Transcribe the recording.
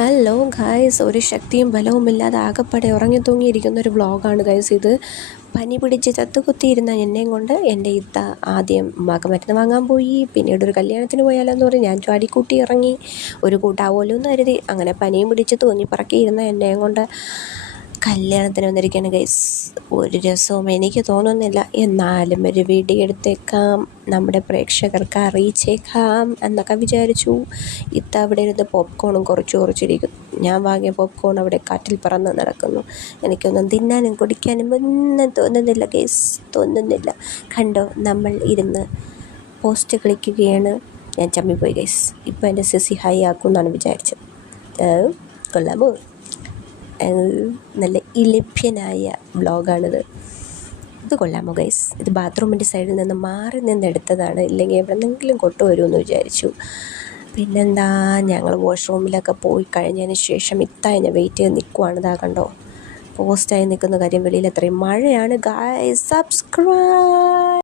Hello guys, ഒരു ശക്തിയും ബലവുമില്ലാതെ ആകപ്പാടെ ഉറങ്ങി തൂങ്ങിയിരിക്കുന്ന ഒരു വ്ളോഗാണ് ഗായ്സ് ഇത്. പനി പിടിച്ച് ചത്തുകുത്തിയിരുന്ന എന്നെയും കൊണ്ട് എൻ്റെ ഇത്ത ആദ്യം മരുന്ന് വാങ്ങാൻ പോയി. പിന്നീട് ഒരു കല്യാണത്തിന് പോയാലോ എന്ന് പറഞ്ഞ് ഞാൻ ചാടിക്കൂട്ടി ഇറങ്ങി. ഒരു കൂട്ടാവുമല്ലോ എന്ന് കരുതി. അങ്ങനെ പനിയും പിടിച്ച് തൂങ്ങി പറക്കിയിരുന്ന എന്നെയും കൊണ്ട് കല്യാണത്തിന് വന്നിരിക്കുകയാണ് ഗൈസ്. ഒരു രസവും എനിക്ക് തോന്നുന്നില്ല. എന്നാലും ഒരു വീഡിയോ എടുത്തേക്കാം, നമ്മുടെ പ്രേക്ഷകർക്ക് അറിയിച്ചേക്കാം എന്നൊക്കെ വിചാരിച്ചു. ഇത്ത അവിടെ ഇരുന്ന് പോപ്കോണും കുറച്ചിരിക്കും. ഞാൻ വാങ്ങിയ പോപ്കോൺ അവിടെ കാറ്റിൽ പറന്ന് നടക്കുന്നു. എനിക്കൊന്നും തിന്നാനും കുടിക്കാനും ഒന്നും തോന്നുന്നില്ല ഗൈസ്, തോന്നുന്നില്ല. കണ്ടോ, നമ്മൾ ഇരുന്ന് പോസ്റ്റ് കളിക്കുകയാണ്. ഞാൻ ചമ്മിപ്പോയി ഗൈസ്. ഇപ്പം എൻ്റെ സിസി ഹൈ ആക്കും എന്നാണ് വിചാരിച്ചത്. കൊള്ളാമോ? നല്ല ഇലഭ്യനായ വ്ളോഗാണിത്. ഇത് കൊള്ളാമോ ഗൈസ്? ഇത് ബാത്റൂമിൻ്റെ സൈഡിൽ നിന്ന് മാറി നിന്നെടുത്തതാണ്, ഇല്ലെങ്കിൽ എവിടെന്നെങ്കിലും കൊണ്ടുവരുമെന്ന് വിചാരിച്ചു. പിന്നെന്താ, ഞങ്ങൾ വാഷ്റൂമിലൊക്കെ പോയി കഴിഞ്ഞതിന് ശേഷം ഇത്തായി വെയിറ്റ് ചെയ്ത് നിൽക്കുവാണ്. ഇതാ കണ്ടോ, പോസ്റ്റായി നിൽക്കുന്ന കാര്യം. വെളിയിൽ അത്രയും മഴയാണ് ഗൈസ്. സബ്സ്ക്രൈബ്.